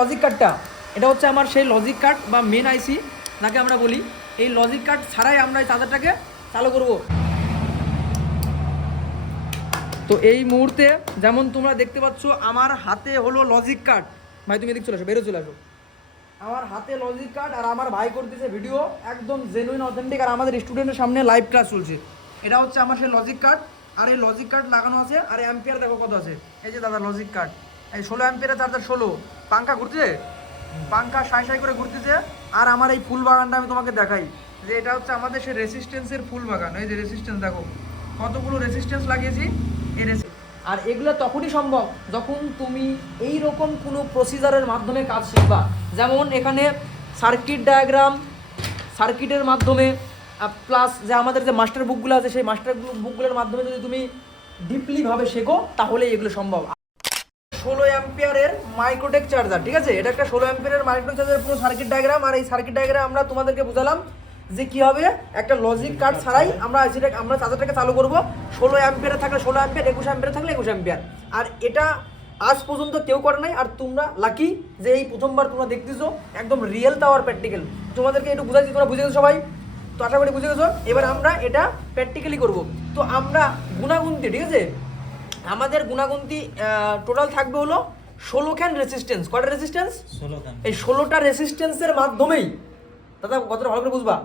Logic কার্ডটা এটা হচ্ছে আমার সেই লজিক কার্ড বা মেন আইসি যাকে আমরা বলি। এই লজিক কার্ড ছাড়াই আমরা এই চার্জারটাকে চালু করব। তো এই মুহূর্তে যেমন তোমরা দেখতে পাচ্ছ, আমার হাতে হলো লজিক কার্ড ভাই, তুমি এদিকে চলে আসো বেরো চলে আসো। আমার হাতে লজিক কার্ড আর আমার ভাই করতেছে ভিডিও একদম জেনুইন অথেন্টিক আর আমাদের স্টুডেন্টের সামনে লাইভ ক্লাস চলছে। এটা হচ্ছে আমার সেই লজিক কার্ড আর এই লজিক কার্ড লাগানো আছে, আর অ্যাম্পিয়ার দেখো কত আছে। এই যে দাদা লজিক কার্ড এই ষোলো অ্যাম্পিয়ারের চার্জার ষোলো। পাঙ্খা ঘুরছে পাঙ্খা সাই সাই করে ঘুরতেছে। আর আমার এই ফুল বাগানটা আমি তোমাকে দেখাই। যে এটা হচ্ছে আমাদের সেই রেসিস্টেন্সের ফুল বাগান। এই যে রেসিস্টেন্স দেখো, কতগুলো রেসিস্টেন্স লাগিয়েছি। এই রেসি আর এগুলো তখনই সম্ভব যখন তুমি এই রকম কোনো প্রসিজারের মাধ্যমে কাজ শিখবা। যেমন এখানে সার্কিট ডায়াগ্রাম সার্কিটের মাধ্যমে প্লাস যে আমাদের যে মাস্টার বুকগুলো আছে, সেই মাস্টার বুকগুলোর মাধ্যমে যদি তুমি ডিপলিভাবে শেখো তাহলে এগুলো সম্ভব। ষোলো অ্যাম্পিয়ারের মাইক্রোটেক চার্জার ঠিক আছে? এটা একটা ষোলো অ্যাম্পিয়ারের মাইক্রোটেক চার্জার পুরো সার্কিট ডায়াগ্রাম আর এই সার্কিট ডায়াগ্রাম আমরা তোমাদেরকে বুঝালাম যে কি হবে? একটা লজিক কার্ড ছাড়াই আমরা সেটা আমরা চার্জারটাকে চালু করব। ষোলো অ্যাম্পিয়ারে থাকলে ষোলো অ্যাম্পিয়ার, একুশ অ্যাম্পিয়ারে থাকলে একুশ অ্যাম্পিয়ার। আর এটা আজ পর্যন্ত কেউ করে নাই, আর তোমরা লাকি যে এই প্রথমবার তোমরা দেখতেছো, একদম রিয়েল টাওয়ার প্র্যাকটিক্যাল তোমাদেরকে একটু বুঝাচ্ছি তোমরা বুঝে গেছো সবাই? তো আশা করি বুঝে গেছো? এবার আমরা এটা প্র্যাকটিক্যালি করব। তো আমরা গুণাগুনতি ঠিক আছে? আমাদের গুণাগুন্তি টোটাল থাকবে হলো ষোলো খান রেসিস্টেন্স কটা রেসিস্টেন্স এই ষোলোটা রেসিস্টেন্সের মাধ্যমেই দাদা কতটা ভালো করে বুঝবা?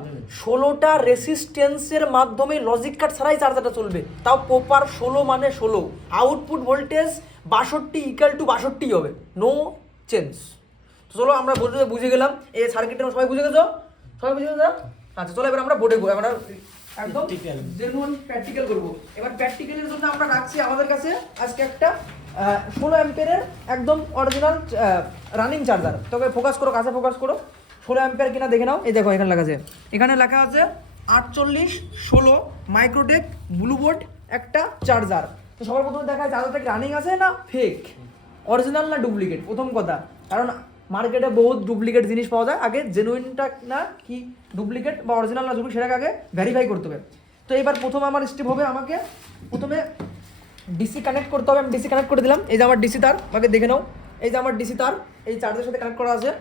ষোলোটা রেসিস্টেন্সের মাধ্যমে লজিক কাট ছাড়াই চার্জারটা চলবে। তাও প্রপার ষোলো মানে ষোলো। আউটপুট ভোল্টেজ বাষট্টি ইকাল টু বাষট্টি হবে। নো চেঞ্জ তো চলো আমরা বুঝে বুঝে গেলাম। এই সার্কিটের সবাই বুঝে গেছো? সবাই বুঝে গেছো আচ্ছা চলো এবার আমরা বোর্ডে আমরা একদম. জেনুয়ান প্র্যাকটিক্যাল করব। এবার প্র্যাকটিক্যালের জন্য আমরা রাখছি আমাদের কাছে আজকে একটা ষোলো অ্যাম্পিয়ারের একদম অরিজিনাল রানিং চার্জার তোকে ফোকাস করো কাছে ফোকাস করো। ষোলো অ্যাম্পিয়ার কিনা দেখে নাও। এই দেখো এখানে লেখা আছে। এখানে লেখা আছে আটচল্লিশ ষোলো মাইক্রোটেক ব্লুবোর্ড একটা চার্জার তো সবার প্রথমে দেখা যায় চার্জারটা কি রানিং আছে না ফেক অরিজিনাল না ডুপ্লিকেট প্রথম কথা। কারণ মার্কেটে বহুত ডুপ্লিকেট জিনিস পাওয়া যায়। আগে জেনুইনটা না, কি ডুপ্লিকেট বা অরিজিনাল না ডুপ্লিকেট সেটাকে আগে ভেরিফাই করতে হবে। তো এবার প্রথম আমার স্টেপ হবে আমাকে প্রথমে ডিসি কানেক্ট করতে হবে। আমি ডিসি কানেক্ট করে দিলাম। এই যে আমার ডিসি তার, আমাকে দেখে নাও। এই যে আমার ডিসি তার, এই চার্জের সাথে কানেক্ট করা আছে।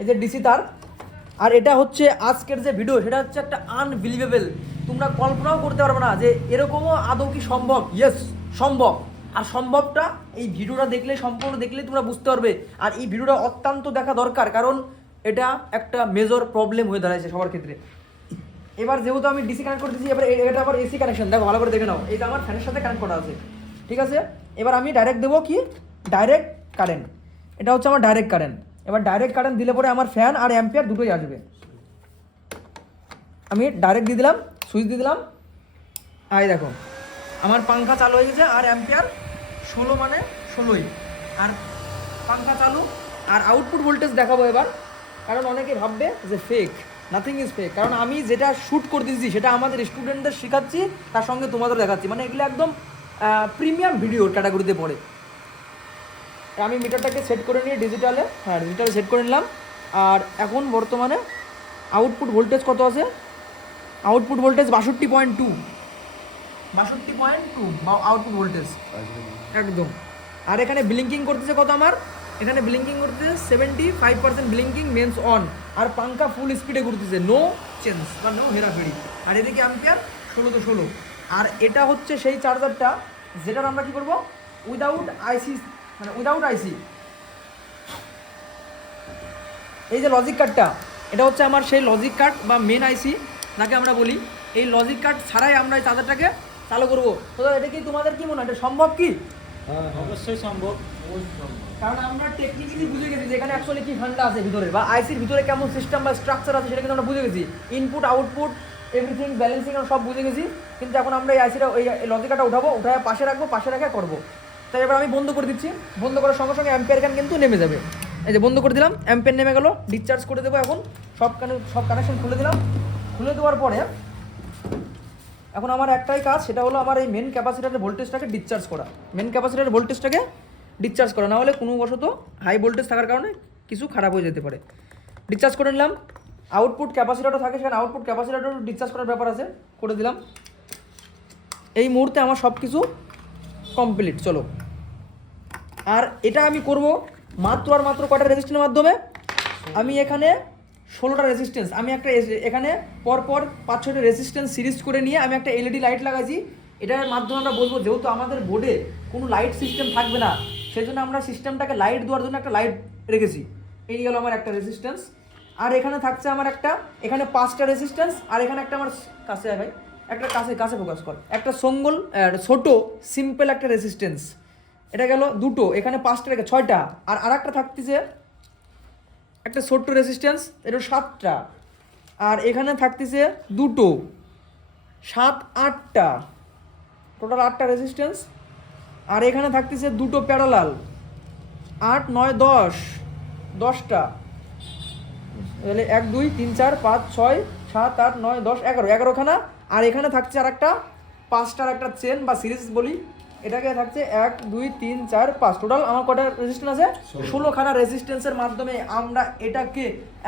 এই যে ডিসি তার। আর এটা হচ্ছে আজকের যে ভিডিও সেটা হচ্ছে একটা আনবিলিভেবল তোমরা কল্পনাও করতে পারবে না যে এরকমও আদৌ কি সম্ভব? ইয়েস সম্ভব। আর সম্ভবটা এই ভিডিওটা দেখলে, সম্পূর্ণ দেখলে তোমরা বুঝতে পারবে। আর এই ভিডিওটা অত্যন্ত দেখা দরকার, কারণ এটা একটা মেজর প্রবলেম হয়ে দাঁড়াইছে সবার ক্ষেত্রে। এবার যেহেতু আমি ডিসি কানেক্ট করে দিয়েছি এবার এটা আবার এসি কানেকশন দেখো ভালো করে দেখে নাও। এটা আমার ফ্যানের সাথে কানেক্ট করা আছে। ঠিক আছে? এবার আমি ডাইরেক্ট দেবো কি? ডাইরেক্ট কারেন্ট এটা হচ্ছে আমার ডাইরেক্ট কারেন্ট এবার ডাইরেক্ট কারেন্ট দিলে পরে আমার ফ্যান আর অ্যাম্পিয়ার দুটোই আসবে। আমি ডাইরেক্ট দিয়ে দিলাম সুইচ দিয়ে দিলাম। আই দেখো, আমার পাংখা চালু হয়ে গেছে আর অ্যাম্পিয়ার ষোলো মানে ষোলোই। আর পাংখা চালু। আর আউটপুট ভোল্টেজ দেখাবো এবার। কারণ অনেকে ভাববে যে ফেক নাথিং ইজ ফেক কারণ আমি যেটা শ্যুট করে দিয়েছি, সেটা আমাদের স্টুডেন্টদের শেখাচ্ছি, তার সঙ্গে তোমাদের দেখাচ্ছি। মানে এগুলো একদম প্রিমিয়াম ভিডিওর ক্যাটাগরিতে পড়ে। আমি মিটারটাকে সেট করে নিয়ে ডিজিটালে হ্যাঁ ডিজিটালে সেট করে নিলাম। আর এখন বর্তমানে আউটপুট ভোল্টেজ কত আছে? আউটপুট ভোল্টেজ বাষট্টি পয়েন্ট টু বাষট্টি পয়েন্ট টু বা আউটপুট ভোল্টেজ একদম। আর এখানে ব্লিঙ্কিং করতেছে কত আমার? এখানে ব্লিঙ্কিং করতেছে seventy five percent blinking mains on আর পাঙ্খা ফুল স্পিডে ঘুরতেছে। নো চেঞ্জ বা নো হেরাফেরি। আর এদিকে অ্যাম্পিয়ার ষোলো তো ষোলো। আর এটা হচ্ছে সেই চার্জারটা যেটার আমরা কি করব? উইদাউট আইসি মানে উইদাউট আইসি এই যে লজিক কার্ডটা এটা হচ্ছে আমার সেই লজিক কার্ড বা মেন আইসি যাকে আমরা বলি, এই লজিক কার্ড ছাড়াই আমরা এই চার্জারটাকে চালু করব। তো এটা কি তোমাদের কি মনে হয়? এটা সম্ভব কি? অবশ্যই সম্ভব। কারণ আমরা টেকনিক্যালি বুঝে গেছি যে এখানে অ্যাকচুয়ালি কি ফান্ডা আছে ভিতরে বা আইসির ভিতরে কেমন সিস্টেম বা স্ট্রাকচার আছে সেটা কিন্তু আমরা বুঝে গেছি। ইনপুট আউটপুট এভরিথিং ব্যালেন্সিং সব বুঝে গেছি। কিন্তু এখন আমরা এই আইসিটা ওই লজিকাটা উঠাবো উঠায় পাশে রাখব পাশে রাখে করব। তাই এবার আমি বন্ধ করে দিচ্ছি। বন্ধ করার সঙ্গে সঙ্গে অ্যাম্পিয়ার গান কিন্তু নেমে যাবে। এই যে বন্ধ করে দিলাম অ্যাম্পিয়ার নেমে গেল ডিসচার্জ করে দেবো এখন। সব কানে সব কানেকশন খুলে দিলাম। খুলে দেওয়ার পরে এখন আমার একটাই কাজ, সেটা হলো আমার এই মেন ক্যাপাসিটারের ভোল্টেজটাকে ডিসচার্জ করা। মেন ক্যাপাসিটারের ভোল্টেজটাকে ডিসচার্জ করা, না হলে কোনো বশত হাই ভোল্টেজ থাকার কারণে কিছু খারাপ হয়ে যেতে পারে। ডিসচার্জ করে নিলাম আউটপুট ক্যাপাসিটারও থাকে সেখানে আউটপুট ক্যাপাসিটারও ডিসচার্জ করার ব্যাপার আছে, করে দিলাম। এই মুহূর্তে আমার সব কিছু কমপ্লিট চলো। আর এটা আমি করব মাত্র আর মাত্র কটা রেজিস্ট্যান্সের মাধ্যমে? আমি এখানে ষোলোটা রেজিস্ট্যান্স আমি একটা এখানে পরপর পাঁচ ছটা রেজিস্ট্যান্স সিরিজ করে নিয়ে আমি একটা এলইডি লাইট লাগাইছি। এটার মাধ্যমে আমরা বলব, যেহেতু আমাদের বোর্ডে কোনো লাইট সিস্টেম থাকবে না সেই জন্য আমরা সিস্টেমটাকে লাইট দেওয়ার জন্য একটা লাইট রেখেছি। এই গেল আমার একটা রেজিস্ট্যান্স আর এখানে থাকছে আমার একটা, এখানে পাঁচটা রেজিস্ট্যান্স আর এখানে একটা আমার কাছে ভাই, একটা কাছে কাছে ফোকাস কর। একটা সঙ্গল ছোট সিম্পল একটা রেজিস্ট্যান্স এটা গেল দুটো, এখানে পাঁচটা রেখে ছয়টা। আর আরেকটা থাকতেছে একটা ছোট্ট রেজিস্ট্যান্স এটা সাতটা। আর এখানে থাকতেছে দুটো। সাত, আটটা। টোটাল আটটা রেজিস্ট্যান্স আর এখানে থাকতেছে দুটো প্যারালাল আট, নয়, দশ। দশটা। তাহলে এক, দুই, তিন, চার, পাঁচ, ছয়, সাত, আট, নয়, দশ, এগারো। এগারোখানা। আর এখানে থাকছে আর একটা পাঁচটার একটা চেন বা সিরিজ বলি। এটাকে থাকছে এক দুই তিন চার পাঁচ। টোটাল আমার কটা রেজিস্ট্যান্স আছে? ষোলোখানা রেজিস্ট্যান্সের মাধ্যমে আমরা এটাকে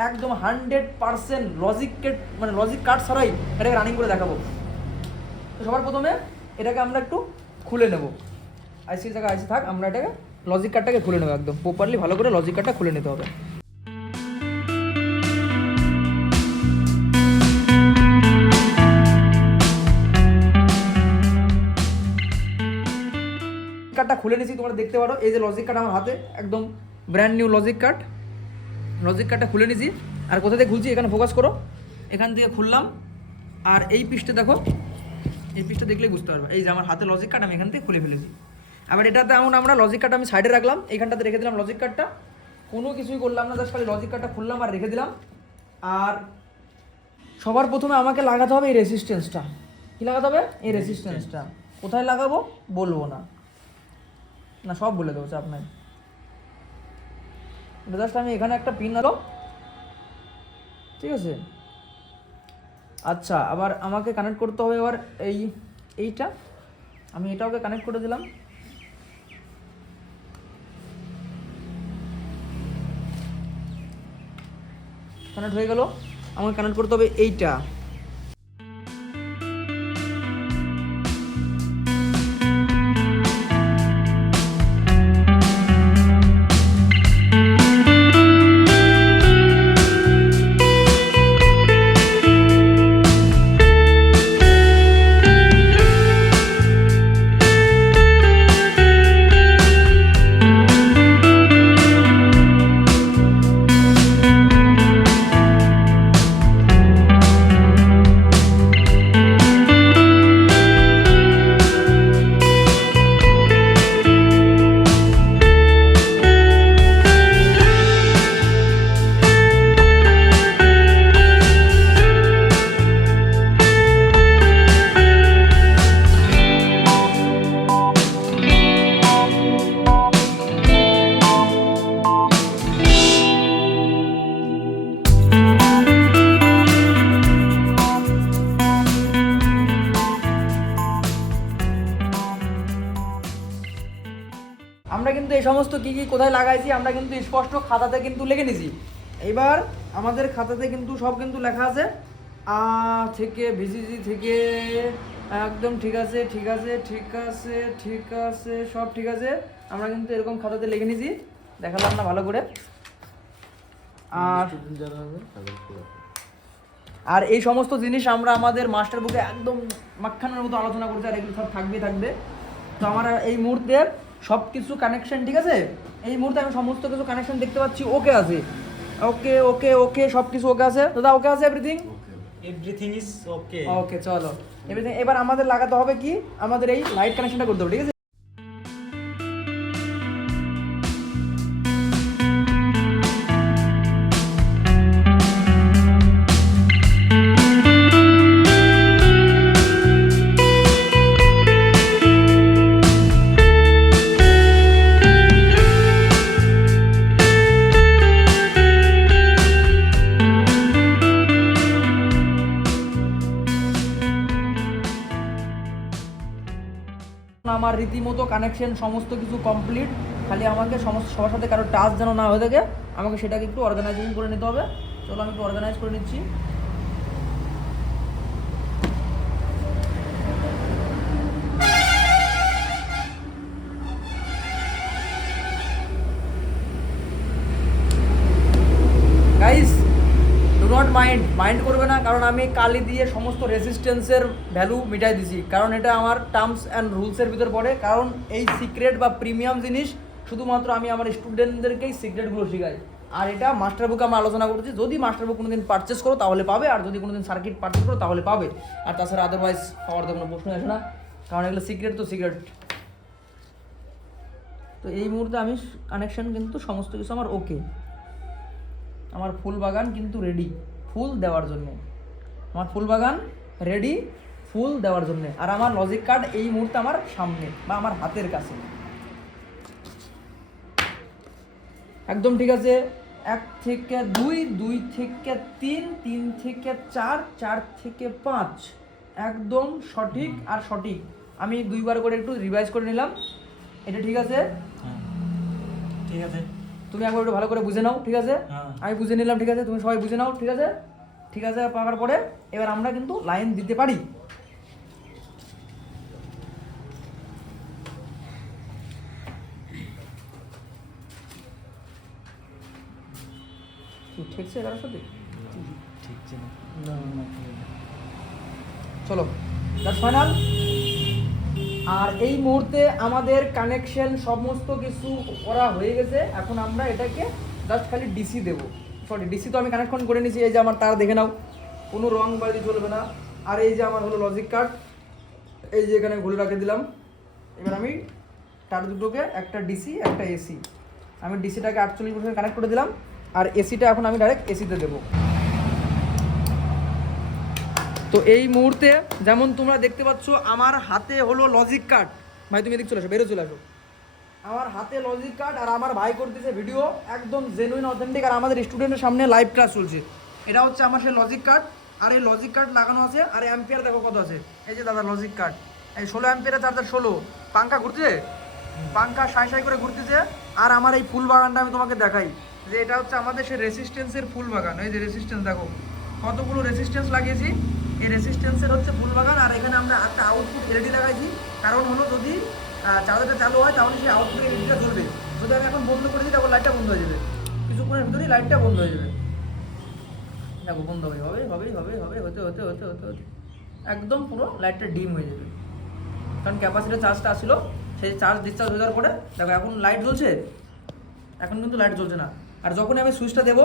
একদম হান্ড্রেড পার্সেন্ট লজিক মানে লজিক কার্ড ছাড়াই এটাকে রানিং করে দেখাবো। তো সবার প্রথমে এটাকে আমরা একটু খুলে নেব। আইসির জায়গায় আইসি থাক আমরা এটাকে লজিক কার্ডটাকে খুলে নেব একদম। প্রপারলি ভালো করে লজিক কার্ডটা খুলে নিতে হবে। কার্ডটা খুলে নিয়েছি তোমরা দেখতে পারো। এই যে লজিক কার্ড আমার হাতে একদম brand new logic card logic কার্ডটা খুলে নিয়েছি। আর কোথা থেকে খুলছি এখানে ফোকাস করো। এখান থেকে খুললাম। আর এই পিসটা দেখো এই পিসটা দেখলেই বুঝতে পারবে। এই যে আমার হাতে লজিক কার্ড আমি এখান থেকে খুলে ফেলেছি। আবার এটাতে এমন আমরা লজিক কার্ড আমি সাইডে রাখলাম। এইখানটাতে রেখে দিলাম লজিক কার্ডটা কোনো কিছুই করলাম না জাস্ট খালি লজিক কার্ডটা খুললাম আর রেখে দিলাম। আর সবার প্রথমে আমাকে লাগাতে হবে এই রেসিস্ট্যান্সটা কী লাগাতে হবে? এই রেসিস্ট্যান্সটা কোথায় লাগাবো? বলব না। না, সব বলে দেবো, চাপ নাই। জাস্ট আমি এখানে একটা পিন আলো ঠিক আছে? আচ্ছা আবার আমাকে কানেক্ট করতে হবে এবার এই, এইটা। আমি এটা ওকে কানেক্ট করে দিলাম। কানেক্ট হয়ে গেল। আমাকে কানেক্ট করতে হবে এইটা। কোথায় লাগাইছি, আমরা কিন্তু স্পষ্ট খাতাতে কিন্তু লিখে নিছি। এবার আমাদের খাতাতে কিন্তু সব কিন্তু লেখা আছে। আ থেকে ভিজিজি থেকে, একদম ঠিক আছে ঠিক আছে ঠিক আছে ঠিক আছে, সব ঠিক আছে। আমরা কিন্তু এরকম খাতাতে লিখে নিছি। দেখালাম না ভালো করে। আর আর এই সমস্ত জিনিস আমরা আমাদের মাস্টার বুকে একদম মাখানের মতো আলোচনা করছি, আর এগুলো সব থাকবে থাকবে। তো আমার এই মুহূর্তে সব কিছু কানেকশন ঠিক আছে? এই মুহূর্তে আমি সমস্ত কিছু কানেকশন দেখতে পাচ্ছি ওকে আছে। ওকে ওকে ওকে সব কিছু ওকে আছে। দাদা ওকে আছে everything everything is okay okay চলো। এভরিথিং এবার আমাদের লাগাতে হবে কি? আমাদের এই লাইট কানেকশনটা করতে হবে ঠিক আছে? রীতিমতো কানেকশন সমস্ত কিছু কমপ্লিট খালি আমাকে সমস্ত সবার সাথে কারও টাচ যেন না হয়ে থাকে, আমাকে সেটাকে একটু অর্গানাইজিং করে নিতে হবে। চলো, আমি একটু অর্গানাইজ করে নিচ্ছি। মাইন্ড করবে না, কারণ আমি কালি দিয়ে সমস্ত রেসিস্টেন্সের ভ্যালু মিটাই দিছি। কারণ এটা আমার টার্মস অ্যান্ড রুলসের ভিতর পড়ে। কারণ এই সিক্রেট বা প্রিমিয়াম জিনিস শুধুমাত্র আমি আমার স্টুডেন্টদেরকেই সিক্রেটগুলো শেখাই। আর এটা মাস্টার বুকে আমরা আলোচনা করছি যদি মাস্টার বুক কোনোদিন পারচেস করো, তাহলে পাবে। আর যদি কোনোদিন সার্কিট পারচেস করো, তাহলে পাবে। আর তাছাড়া আদারওয়াইজ পাওয়ার তো কোনো প্রশ্ন আসে না। কারণ এগুলো সিক্রেট তো সিক্রেট তো এই মুহূর্তে আমি কানেকশন কিন্তু সমস্ত কিছু আমার ওকে আমার ফুল বাগান কিন্তু রেডি ফুল দেওয়ার জন্য। আমার ফুল বাগান রেডি ফুল দেওয়ার জন্য। আর আমার লজিক কার্ড এই মুহূর্তে আমার সামনে বা আমার হাতের কাছে। একদম ঠিক আছে। এক থেকে দুই দুই থেকে তিন তিন থেকে চার চার থেকে পাঁচ। একদম সঠিক আর সঠিক। আমি দুইবার করে একটু রিভাইজ করে নিলাম। এটা ঠিক আছে? হ্যাঁ। ঠিক আছে। তুমি একবার একটু ভালো করে বুঝে নাও ঠিক আছে? হ্যাঁ। আমি বুঝে নিলাম ঠিক আছে? তুমি সবাই বুঝে নাও ঠিক আছে? ঠিক আছে পাওয়ার পরে এবার আমরা কিন্তু লাইন দিতে পারি। ঠিকছে চলো দ্যাটস ফাইনাল আর এই মুহূর্তে আমাদের কানেকশন সমস্ত কিছু করা হয়ে গেছে। এখন আমরা এটাকে জাস্ট খালি ডিসি দেব। সরি ডিসি তো আমি কানেকশন করে নিয়েছি, এই যে আমার তার দেখে নাও। কোনো রং বাজি চলবে না। আর এই যে আমার হলো লজিক কার্ড এই যে এখানে ঘুরে রাখে দিলাম। এবার আমি তার দুটোকে, একটা ডিসি একটা এসি আমি ডিসিটাকে আটচল্লিশ পার্সেন্ট কানেক্ট করে দিলাম। আর এসিটা এখন আমি ডাইরেক্ট এসিতে দেবো। তো এই মুহূর্তে যেমন তোমরা দেখতে পাচ্ছ, আমার হাতে হলো লজিক কার্ড ভাই, তুমি এদিকে চলে আসো বেরো চলে আসো। আমার হাতে লজিক কার্ড আর আমার ভাই করতেছে ভিডিও একদম জেনুইন অথেন্টিক আর আমাদের স্টুডেন্টের সামনে লাইভ ক্লাস চলছে। এটা হচ্ছে আমার সেই লজিক কার্ড আর এই লজিক কার্ড লাগানো আছে, আর অ্যাম্পিয়ার দেখো কত আছে। এই যে দাদা লজিক কার্ড এই ষোলো অ্যাম্পিয়ারের চার্জার ষোলো। পাঙ্খা ঘুরছে? পাঙ্খা সাই সাই করে ঘুরতেছে। আর আমার এই ফুল বাগানটা আমি তোমাকে দেখাই। যে এটা হচ্ছে আমাদের সেই রেসিস্টেন্সের ফুল বাগান। এই যে রেসিস্টেন্স দেখো, কতগুলো রেসিস্টেন্স লাগিয়েছি? এই রেসিস্টেন্সের হচ্ছে ফুল বাগান, আর এখানে আমরা একটা আউটপুট এলইডি লাগাইছি। কারণ হলো যদি চার্জারটা চালু হয়, তাহলে সেই আউটপুট এলইডিটা জ্বলবে। যদি আমি এখন বন্ধ করে দিই তখন লাইটটা বন্ধ হয়ে যাবে। কিছুক্ষণের ভিতরেই লাইটটা বন্ধ হয়ে যাবে। দেখো, বন্ধ হয়ে হবে হবে হবে হবে, হতে হতে হতে হতে হতে। একদম পুরো লাইটটা ডিম হয়ে যাবে। কারণ ক্যাপাসিটার চার্জটা আসছিল সেই চার্জ ডিসচার্জ হয়ে যাওয়ার পরে, দেখো, এখন লাইট জ্বলছে। এখন কিন্তু লাইট জ্বলছে না। আর যখনই আমি সুইচটা দেবো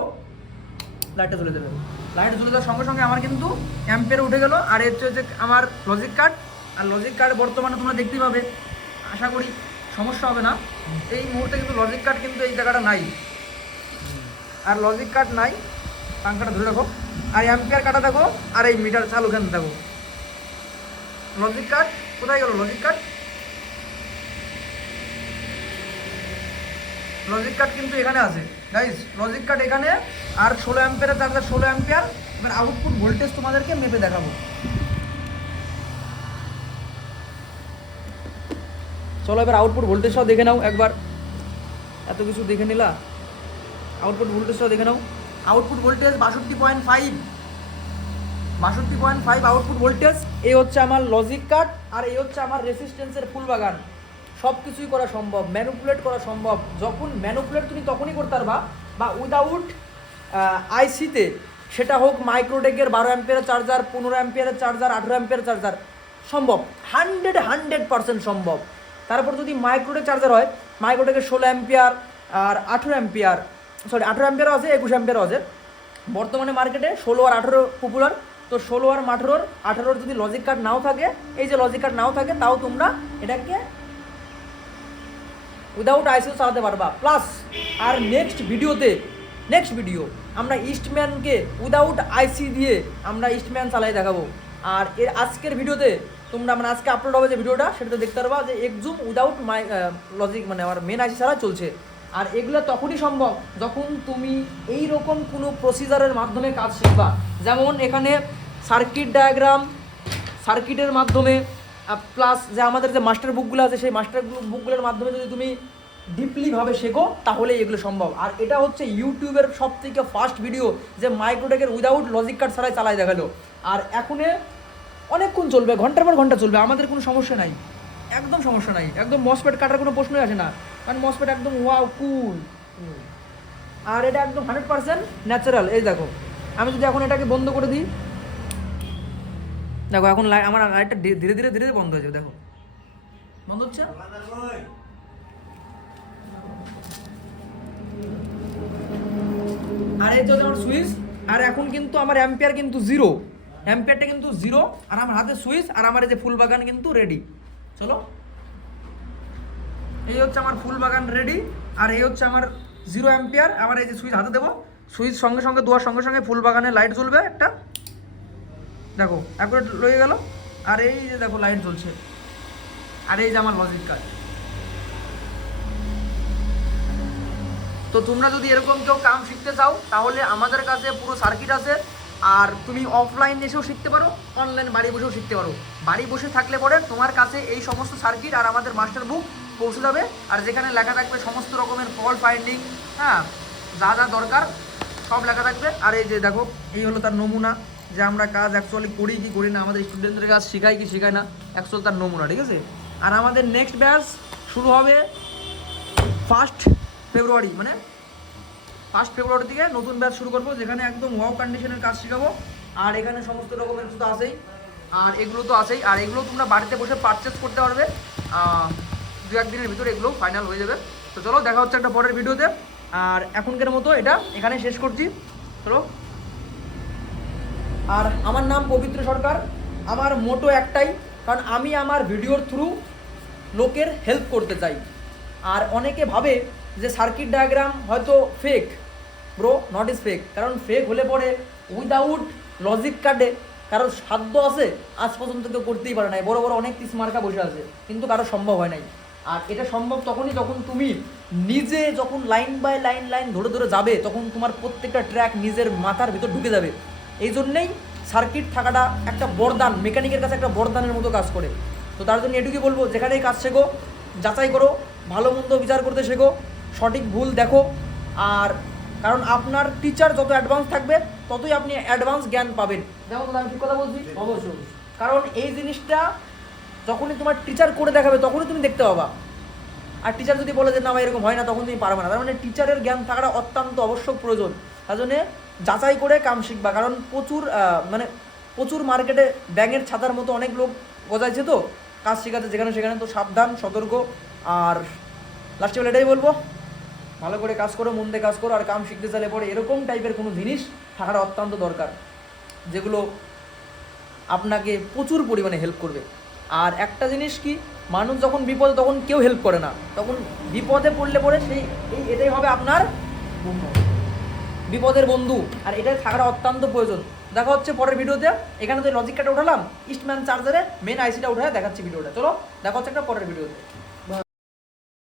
লাইটটা জ্বলে দেবে লাইট জ্বলে দেওয়ার সঙ্গে সঙ্গে আমার কিন্তু অ্যাম্পের উঠে গেল। আর এর হচ্ছে আমার লজিক কার্ড আর লজিক কার্ড বর্তমানে তোমরা দেখতেই পাবে। আশা করি সমস্যা হবে না। এই মুহূর্তে কিন্তু লজিক কার্ড কিন্তু এই জায়গাটা নাই। আর লজিক কার্ড নাই পাঙ্খাটা ধরে রাখো। আর অ্যাম্পিয়ার কাটা দেখো, আর এই মিটার চালু কেন দেখো। লজিক কার্ড কোথায় গেল লজিক কার্ড লজিক কার্ড কিন্তু এখানে আছে। গাইজ লজিক কার্ড এখানে, আর ষোলো অ্যাম্পিয়ারের চার্জার ষোলো অ্যাম্পিয়ার এবার আউটপুট ভোল্টেজ তোমাদেরকে মেপে দেখাবো। চলো এবার আউটপুট ভোল্টেজটাও দেখে নাও একবার। এত কিছু দেখে নিলা? আউটপুট ভোল্টেজটাও দেখে নাও। আউটপুট ভোল্টেজ বাষট্টি পয়েন্ট ফাইভ বাষট্টি পয়েন্ট ফাইভ আউটপুট ভোল্টেজ এই হচ্ছে আমার লজিক কার্ড আর এই হচ্ছে আমার রেসিস্টেন্সের ফুল বাগান। সব কিছুই করা সম্ভব ম্যানুপুলেট করা সম্ভব। যখন ম্যানুপুলেট তুমি তখনই করতে পারবা, বা উইদাউট আইসিতে সেটা হোক মাইক্রোটেকের বারো অ্যাম্পিয়ারের চার্জার পনেরো অ্যাম্পিয়ারের চার্জার আঠেরো অ্যাম্পিয়ারের চার্জার সম্ভব। হান্ড্রেড হান্ড্রেড পার্সেন্ট সম্ভব। তারপর যদি মাইক্রোটেক চার্জার হয় মাইক্রোটেকের ষোলো অ্যাম্পিয়ার আর আঠেরো অ্যাম্পিয়ার সরি আঠেরো অ্যাম্পিয়ারও আছে, একুশ অ্যাম্পিয়ারও আছে। বর্তমানে মার্কেটে ষোলো আর আঠেরো পপুলার তো ষোলো আর আঠেরোর আঠেরোর যদি লজিক কার্ড নাও থাকে, এই যে লজিক কার্ড নাও থাকে, তাও তোমরা এটাকে উইদাউট আইসিও চালাতে পারবা। প্লাস আর নেক্সট ভিডিওতে নেক্সট ভিডিও আমরা ইস্টম্যানকে উইদাউট আইসি দিয়ে আমরা ইস্টম্যান চালাই দেখাবো। আর এর আজকের ভিডিওতে তোমরা মানে আজকে আপলোড হবে যে ভিডিওটা সেটাতে দেখতে পারবা যে এক্সুম উইদাউট মাই লজিক মানে আমার মেন আইসি ছাড়া চলছে। আর এগুলো তখনই সম্ভব যখন তুমি এই রকম কোনো প্রসিজারের মাধ্যমে কাজ শিখবা। যেমন এখানে সার্কিট ডায়াগ্রাম সার্কিটের মাধ্যমে প্লাস যে আমাদের যে মাস্টার বুকগুলো আছে, সেই মাস্টার বুকগুলোর মাধ্যমে যদি তুমি ডিপলিভাবে শেখো তাহলে এগুলো সম্ভব। আর এটা হচ্ছে ইউটিউবের সব থেকে ফার্স্ট ভিডিও যে মাইক্রোটেকের উইদাউট লজিক কার্ড ছাড়াই চালাই দেখাল। আর এখনে অনেকক্ষণ চলবে, ঘণ্টার পর ঘণ্টা চলবে, আমাদের কোনো সমস্যা নাই। একদম সমস্যা নাই, একদম মসপেট কাটার কোনো প্রশ্নই আসে না। কারণ মসপেট একদম ওয়াও কুল আর এটা একদম হান্ড্রেড পার্সেন্ট ন্যাচারাল এই দেখো। আমি যদি এখন এটাকে বন্ধ করে দিই দেখো, এখন লাইট আমার লাইটটা ধীরে ধীরে ধীরে বন্ধ হয়ে যাবে, দেখো। বন্ধ হচ্ছে? আর, এই হচ্ছে আমার সুইচ, আর এখন কিন্তু আমার অ্যাম্পিয়ার কিন্তু জিরো। অ্যাম্পিয়ারটা কিন্তু জিরো, আর আমার হাতে সুইচ, আর আমার এই যে ফুল বাগান কিন্তু রেডি চলো। এই হচ্ছে আমার ফুল বাগান রেডি আর এই হচ্ছে আমার জিরো অ্যাম্পিয়ার। আমার এই যে সুইচ হাতে দেবো। সুইচ সঙ্গে সঙ্গে দেওয়ার সঙ্গে সঙ্গে ফুল বাগানে লাইট জ্বলবে একটা। দেখো অ্যাকুরেট রয়ে গেল। আর এই যে দেখো লাইট জ্বলছে আর এই যে আমার লজিক কার্ড তো তোমরা যদি এরকম কেউ কাম শিখতে চাও, তাহলে আমাদের কাছে পুরো সার্কিট আছে। আর তুমি অফলাইন এসেও শিখতে পারো অনলাইন বাড়ি বসেও শিখতে পারো। বাড়ি বসে থাকলে পরে তোমার কাছে এই সমস্ত সার্কিট আর আমাদের মাস্টার বুক পৌঁছে যাবে। আর যেখানে লেখা থাকবে সমস্ত রকমের ফল ফাইন্ডিং হ্যাঁ যা যা দরকার, সব লেখা থাকবে। আর এই যে দেখো, এই হলো তার নমুনা। যে আমরা কাজ অ্যাকচুয়ালি করি কি করি না, আমাদের স্টুডেন্টদের কাজ শেখাই কি শেখাই না অ্যাকচুয়াল তার নমুনা, ঠিক আছে? আর আমাদের নেক্সট ব্যাচ শুরু হবে ফার্স্ট ফেব্রুয়ারি মানে ফার্স্ট ফেব্রুয়ারি থেকে নতুন ব্যাচ শুরু করব, যেখানে একদম ওয়াও কন্ডিশনের কাজ শেখাবো। আর এখানে সমস্ত রকমের তো আছেই। আর এগুলো তো আছেই। আর এগুলো তোমরা বাড়িতে বসে পারচেস করতে পারবে। দু একদিনের ভিতরে এগুলো ফাইনাল হয়ে যাবে। তো চলো, দেখা হচ্ছে একটা পরের ভিডিওতে আর এখনকার মতো এটা এখানে শেষ করছি। চলো। আর আমার নাম পবিত্র সরকার। আমার মোটো একটাই, কারণ আমি আমার ভিডিওর থ্রু লোকের হেল্প করতে চাই। আর অনেকে ভাবে যে সার্কিট ডায়াগ্রাম হয়তো fake bro not is fake কারণ ফেক হলে পরে উইদাউট লজিক কার্ডে কারও সাধ্য আছে, আজ পর্যন্ত কেউ করতেই পারে নাই। বড় বড় অনেক তিস মার্কা বসে আছে, কিন্তু কারও সম্ভব হয় নাই। আর এটা সম্ভব তখনই যখন তুমি নিজে যখন লাইন বাই লাইন লাইন ধরে ধরে যাবে, তখন তোমার প্রত্যেকটা ট্র্যাক নিজের মাথার ভিতর ঢুকে যাবে। এই জন্যেই সার্কিট থাকাটা একটা বরদান মেকানিকের কাছে একটা বরদানের মতো কাজ করে। তো তার জন্য এটুকুই বলব যেখানেই কাজ শেখো যাচাই করো ভালো মন্দ বিচার করতে শেখো সঠিক ভুল দেখো আর কারণ আপনার টিচার যত অ্যাডভান্স থাকবে ততই আপনি অ্যাডভান্স জ্ঞান পাবেন। যেমন আমি ঠিক কথা বলছি? অবশ্যই কারণ এই জিনিসটা যখনই তোমার টিচার করে দেখাবে তখনই তুমি দেখতে পাবা। আর টিচার যদি বলে যে না ভাই এরকম হয় না তখন তুমি পারবে না। তার মানে টিচারের জ্ঞান থাকাটা অত্যন্ত আবশ্যক প্রয়োজন। তার জন্যে যাচাই করে কাম শিখবা, কারণ প্রচুর মানে প্রচুর মার্কেটে ব্যাঙের ছাতার মতো অনেক লোক গজাইছে তো, কাজ শেখাতে যেখানে সেখানে, তো সাবধান, সতর্ক। আর লাস্টে এটাই বলব, ভালো করে কাজ করো, মন কাজ করো, আর কাম শিখতে চাইলে পরে এরকম টাইপের কোনো জিনিস থাকাটা অত্যন্ত দরকার, যেগুলো আপনাকে প্রচুর পরিমাণে হেল্প করবে। আর একটা জিনিস কি, মানুষ যখন বিপদে, তখন কেউ হেল্প করে না। তখন বিপদে পড়লে পরে সেই এটাই হবে আপনার। বিপদের বন্ধু। আর এটা থাকাটা অত্যন্ত প্রয়োজন। দেখা হচ্ছে পরের ভিডিওতে। এখানে তো লজিক কার্ডটা উঠালাম ইস্টম্যান চার্জারে মেন আইসিটা উঠে দেখাচ্ছি ভিডিওটা। চলো, দেখা হচ্ছে একটা পরের ভিডিওতে।